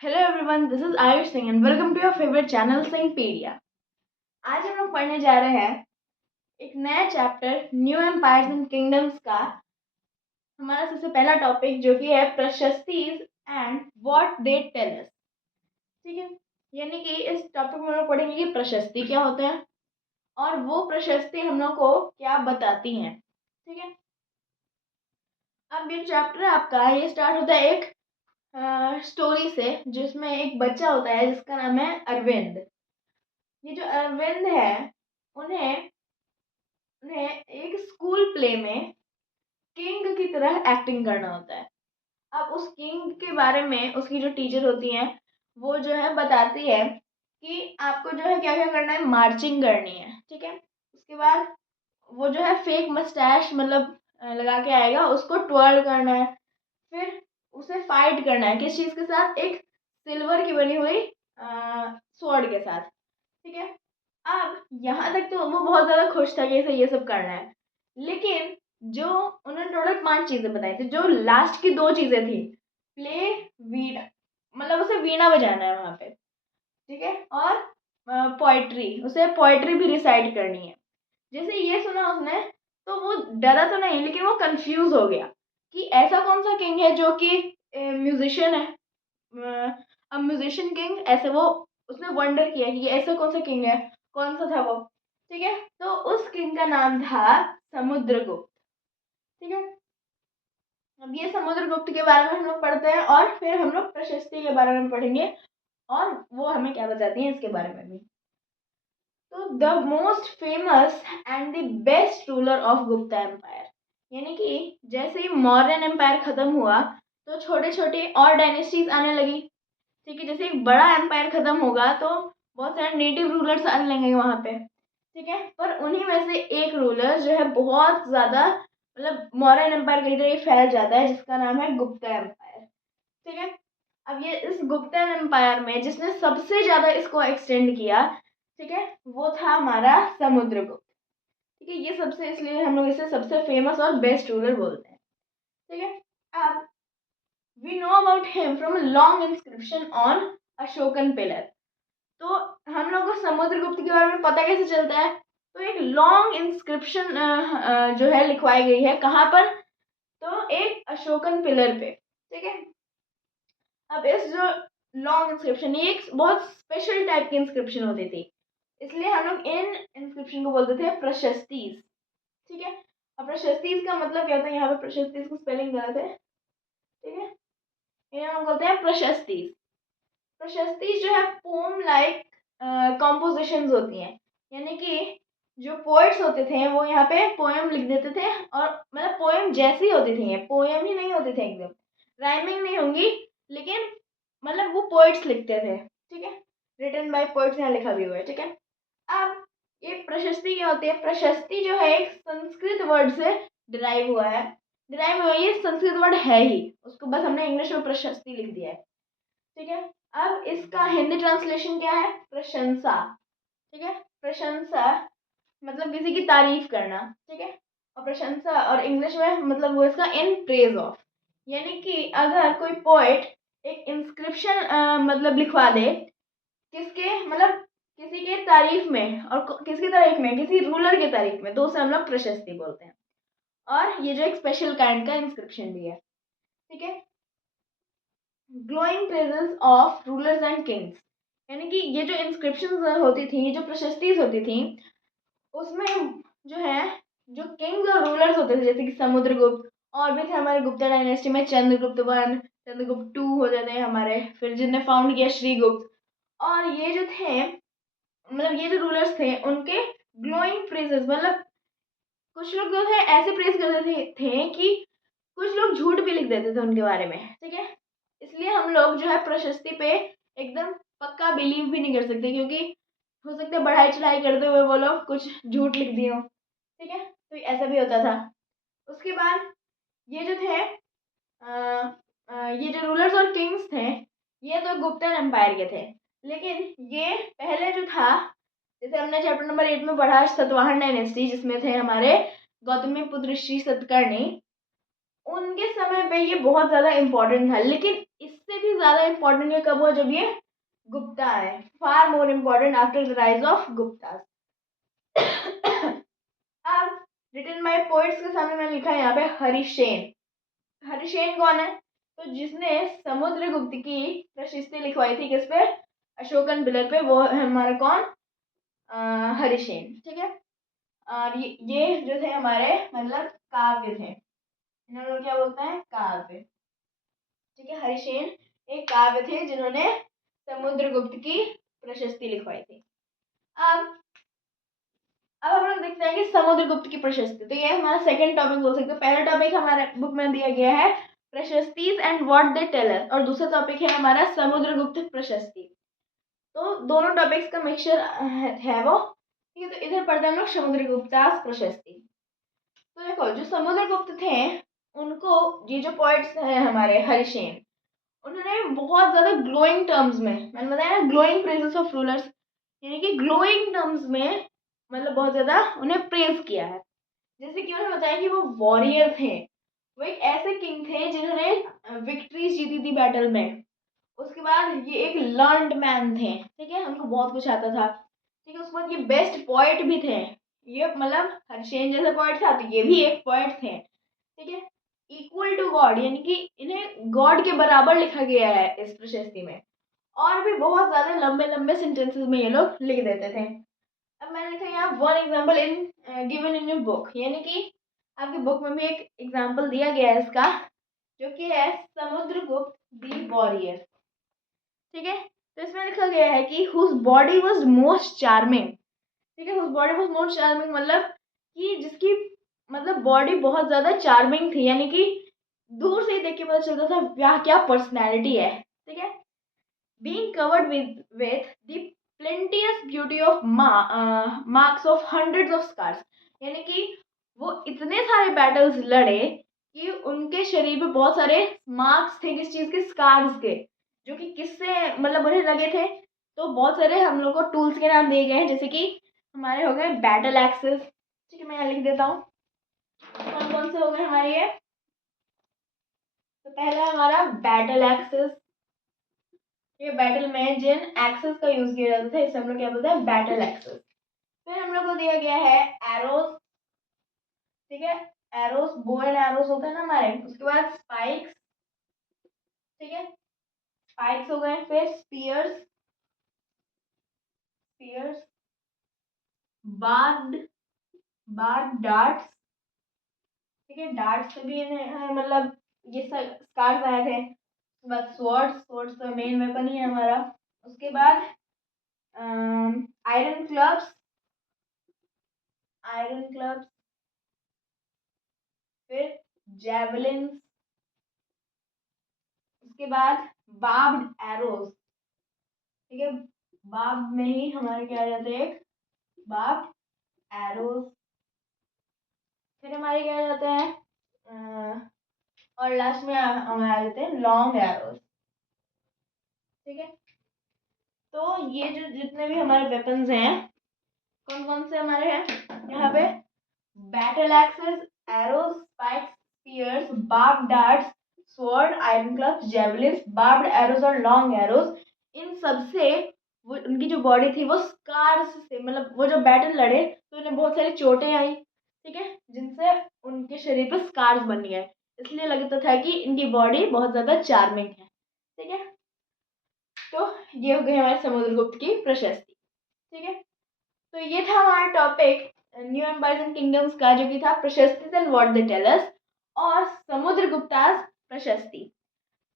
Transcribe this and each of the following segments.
Hello everyone, this is Ayush Singh and welcome to your favourite channel Singhpedia. आज हम लोग पढ़ने जा रहे हैं एक नया chapter new empires and kingdoms का। हमारा सबसे पहला टॉपिक जो कि है prashastis and what they tell us. ठीक है, यानी कि इस टॉपिक में हम लोग पढ़ेंगे कि प्रशस्ति क्या होता है और वो प्रशस्ति हम लोग को क्या बताती हैं। ठीक है, अब ये चैप्टर आपका ये स्टार्ट होता है एक स्टोरी से, जिसमें एक बच्चा होता है जिसका नाम है अरविंद। ये जो अरविंद है, उन्हें उन्हें एक स्कूल प्ले में किंग की तरह एक्टिंग करना होता है। अब उस किंग के बारे में उसकी जो टीचर होती हैं वो जो है बताती है कि आपको जो है क्या क्या करना है, मार्चिंग करनी है। ठीक है, उसके बाद वो जो है फेक मस्टैश मतलब लगा के आएगा, उसको ट्वर्ल करना है। फिर उसे फाइट करना है किस चीज़ के साथ, एक सिल्वर की बनी हुई स्वॉर्ड के साथ। ठीक है, अब यहाँ तक तो वो बहुत ज़्यादा खुश था कि इसे ये सब करना है। लेकिन जो उन्होंने टोटल 5 चीज़ें बताई थी, जो लास्ट की 2 चीज़ें थी, प्ले वीणा मतलब उसे वीणा बजाना है वहाँ पे। ठीक है, और पोएट्री, उसे पोएट्री भी रिसाइट करनी है। जैसे ये सुना उसने तो वो डरा तो नहीं, लेकिन वो कंफ्यूज हो गया कि ऐसा कौन सा किंग है जो कि म्यूजिशियन है। अब म्यूजिशियन किंग ऐसे वो उसने वंडर किया कि ये ऐसा कौन सा किंग है, कौन सा था वो। ठीक है, तो उस किंग का नाम था समुद्रगुप्त। ठीक है, अब ये समुद्रगुप्त के बारे में हम लोग पढ़ते हैं और फिर हम लोग प्रशस्ति के बारे में पढ़ेंगे और वो हमें क्या बताती है इसके बारे में भी। तो the most famous and the best ruler of Gupta empire, यानी कि जैसे ही मौर्यन एम्पायर खत्म हुआ तो छोटे छोटे और डायनेस्टीज आने लगी। ठीक है, जैसे एक बड़ा एम्पायर खत्म होगा तो बहुत सारे नेटिव रूलर्स आने लगेंगे वहाँ पे। ठीक है, पर उन्हीं में से एक रूलर जो है बहुत ज़्यादा मतलब मौर्यन एम्पायर की तरह फैल जाता है, जिसका नाम है गुप्ता एम्पायर। ठीक है, अब ये इस गुप्ता एम्पायर में जिसने सबसे ज़्यादा इसको एक्सटेंड किया, ठीक है, वो था हमारा समुद्रगुप्त। ठीक है, ये सबसे इसलिए हम लोग इसे सबसे फेमस और बेस्ट रूलर बोलते हैं। ठीक है, अब we know about him from a long inscription on Ashokan pillar. तो हम लोग को समुद्रगुप्त के बारे में पता कैसे चलता है, तो एक लॉन्ग इंस्क्रिप्शन जो है लिखवाई गई है कहाँ पर, तो एक अशोकन पिलर पे। ठीक है, अब इस जो लॉन्ग इंस्क्रिप्शन, ये एक बहुत स्पेशल टाइप की इंस्क्रिप्शन होती थी, इसलिए हम लोग इन इंस्क्रिप्शन को बोलते थे प्रशस्तिज। ठीक है, अब प्रशस्तिज का मतलब क्या होता है, यहाँ पे प्रशस्तिज की स्पेलिंग गलत है। ठीक है, इन्हें हम बोलते हैं प्रशस्तिज। प्रशस्ति जो है पोम लाइक कॉम्पोजिशंस होती हैं, यानी कि जो पोएट्स होते थे वो यहाँ पे पोएम लिख देते थे, और मतलब पोएम जैसी होती थी, ये पोएम ही नहीं होती थी, एकदम राइमिंग नहीं होंगी, लेकिन मतलब वो पोएट्स लिखते थे। ठीक है, रिटन बाय पोएट्स यहाँ लिखा भी हुआ है। ठीक है, अब ये प्रशस्ति क्या होती है, प्रशस्ति जो है एक संस्कृत वर्ड से डिराइव हुआ है। डिराइव हुआ, ये संस्कृत वर्ड है ही, उसको बस हमने इंग्लिश में प्रशस्ति लिख दिया है। ठीक है, अब इसका हिंदी ट्रांसलेशन क्या है, प्रशंसा। ठीक है, प्रशंसा मतलब किसी की तारीफ करना। ठीक है, और प्रशंसा और इंग्लिश में मतलब वो इसका इन प्रेज ऑफ, यानी कि अगर कोई पोएट एक इंस्क्रिप्शन मतलब लिखवा दे किसके मतलब किसी के तारीफ में, और किसकी तारीफ में, किसी रूलर की तारीफ में, तो उसे हम लोग प्रशस्ति बोलते हैं। और ये जो एक स्पेशल काइंड का इंस्क्रिप्शन भी है। ठीक है, glowing presence of rulers and Kings, यानी कि ये जो इंस्क्रिप्शन होती थी, ये जो प्रशस्तिज होती थी, उसमें जो है जो किंग्स और रूलर्स होते थे, जैसे कि समुद्रगुप्त, और भी थे हमारे गुप्ता डायनेस्टी में चंद्रगुप्त वन, चंद्रगुप्त टू हो जाते हैं हमारे, फिर जिनने फाउंड किया श्रीगुप्त। और ये जो थे मतलब ये जो रूलर्स थे उनके ग्लोइंग प्रेजेस मतलब कुछ लोग जो थे ऐसे प्रेज करते थे कि कुछ लोग झूठ भी लिख देते थे उनके बारे में। ठीक है, इसलिए हम लोग जो है प्रशस्ति पे एकदम पक्का बिलीव भी नहीं कर सकते, क्योंकि हो सकता है बढ़ाई चढ़ाई करते हुए वो लोग कुछ झूठ लिख दिए हो। ठीक है, तो ऐसा भी होता था। उसके बाद ये जो थे ये जो रूलर्स और किंग्स थे, ये तो गुप्तन एम्पायर के थे, लेकिन ये पहले जो था, जैसे हमने चैप्टर नंबर 8 में पढ़ा सतवाहन डायनेस्टी, जिसमें थे हमारे गौतमी पुत्र श्री सतकर्णी, उनके समय पे ये बहुत ज़्यादा इम्पोर्टेंट था। लेकिन इससे भी ज़्यादा इम्पोर्टेंट ये कब हुआ, जब ये गुप्ता है, far more important after the rise of Gupta. अब रिटन बाय पोइट्स के सामने मैंने लिखा है यहाँ पे हरिसेन। हरिसेन कौन है? तो जिसने समुद्रगुप्त की प्रशस्ति लिखवाई थी किस पे, अशोकन बिलर पे, वो है हमारा कौन, हरिसेन। ठीक है, और ये जो थे हमारे मतलब काव्य थे, इन्हें लोग क्या बोलते हैं, काव्य। ठीक है, हरिसेन एक काव्य थे जिन्होंने समुद्रगुप्त की प्रशस्ति लिखवाई थी। अब हम लोग देखते हैं कि समुद्रगुप्त की प्रशस्ति, तो ये हमारा सेकंड टॉपिक बोल सकते हैं। पहला टॉपिक हमारे बुक में दिया गया है prashastis and what they tell us, और दूसरा टॉपिक है हमारा समुद्रगुप्त प्रशस्ति। तो दोनों टॉपिक्स का मिक्सचर है वो। ठीक है, तो इधर पढ़ते हैं हम लोग समुद्रगुप्तास प्रशस्ति। तो देखो, जो समुद्रगुप्त थे उनको, ये जो पॉइंट्स हैं हमारे हरिसेन, उन्होंने बहुत ज़्यादा ग्लोइंग टर्म्स में, मैंने बताया ना ग्लोइंग प्रेजेस ऑफ रूलर्स, यानी कि ग्लोइंग टर्म्स में मतलब बहुत ज़्यादा उन्हें प्रेज किया है। जैसे कि उन्होंने बताया कि वो वॉरियर थे, वो एक ऐसे किंग थे जिन्होंने विक्ट्रीज जीती थी बैटल में। उसके बाद ये एक लर्नड मैन थे, ठीक है, उनको बहुत कुछ आता था। ठीक है, उसके बाद ये बेस्ट पोएट भी थे, ये मतलब हरिसेन जैसे पोएट था तो ये भी एक पोएट थे। ठीक है, इक्वल टू गॉड, यानी कि इन्हें गॉड के बराबर लिखा गया है इस प्रशस्ति में। और भी बहुत ज़्यादा लंबे लंबे सेंटेंसेस में ये लोग लिख देते थे। अब मैंने लिखा यहाँ one example in given in your book, यानी कि आपकी बुक में भी एक एग्जाम्पल दिया गया है इसका, जो कि है समुद्रगुप्त दी वॉरियर। ठीक है, तो इसमें लिखा गया है कि whose body was most charming. ठीक है, whose body was most charming मतलब कि जिसकी मतलब बॉडी बहुत ज़्यादा चार्मिंग थी, यानी कि दूर से ही देख के पता चलता था क्या क्या पर्सनैलिटी है। ठीक है, being covered with the plenteous beauty of marks of hundreds of scars, यानी कि वो इतने सारे बैटल्स लड़े कि उनके शरीर पे बहुत सारे मार्क्स थे, किस चीज़ के, स्कार्स के, जो कि किससे मतलब उन्हें लगे थे। तो बहुत सारे हम लोग को टूल्स के नाम दिए गए हैं, जैसे कि हमारे हो गए बैटल एक्सेस। ठीक है, मैं यहाँ लिख देता हूँ कौन कौन से हो गए हमारे ये। तो पहला हमारा बैटल एक्सेस, ये बैटल में जिन एक्सेस का यूज किया जाता था इसे हम लोग क्या बोलते हैं, बैटल एक्सेस। फिर हम लोग को दिया गया है एरोस। ठीक है, एरोस, बो एंड एरोस होते हैं ना हमारे। उसके बाद स्पाइक्स, ठीक है, स्पाइक्स हो गए। फिर spears, spears, barbed, barbed darts. ठीक है, डार्ट्स से भी मतलब ये स्कार्स आए थे। उसके बाद स्वॉर्ड्स, स्वॉर्ड्स तो मेन वेपन ही है हमारा। उसके बाद आयरन क्लब्स, आयरन क्लब्स। फिर जैवलिन्स। उसके बाद बार्ब्ड एरोज। ठीक है, बार्ब में ही हमारे क्या आ जाते हैं, बार्ब्ड एरोज। फिर हमारे क्या आ जाते हैं और लास्ट में हमारे आ जाते हैं लॉन्ग एरोज। ठीक है, तो ये जो जितने भी हमारे वेपन्स हैं कौन कौन से हमारे हैं यहाँ पे, battle axes, arrows, spikes, spears, barb darts, sword, iron clubs, javelins, barbed arrows और लॉन्ग एरोज। इन सब से वो उनकी जो बॉडी थी वो स्कार्स से, मतलब वो जो बैटल लड़े तो उन्हें बहुत सारी चोटें आई। ठीक है, जिनसे उनके शरीर पर स्कार्स बन गए, इसलिए लगता था कि इनकी बॉडी बहुत ज़्यादा चार्मिंग है। ठीक है, तो ये हो गई हमारे समुद्रगुप्त की प्रशस्ति। ठीक है, तो ये था हमारा topic new empires and kingdoms का, जो कि था prashasti and what they tell us और समुद्रगुप्तास प्रशस्ति।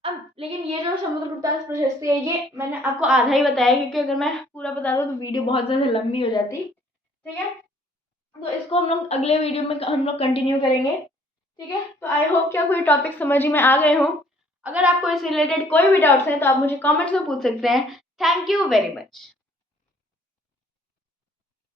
अब लेकिन ये जो समुद्रगुप्तास प्रशस्ति है ये मैंने आपको आधा ही बताया, क्योंकि अगर मैं पूरा बता दूँ तो वीडियो बहुत ज़्यादा लंबी हो जाती। ठीक है, तो इसको हम लोग अगले वीडियो में हम लोग कंटिन्यू करेंगे। ठीक है, तो आई होप कि आपको ये टॉपिक समझ में आ गए हों। अगर आपको इससे रिलेटेड कोई भी डाउट्स हैं तो आप मुझे कमेंट्स में पूछ सकते हैं। Thank you very much.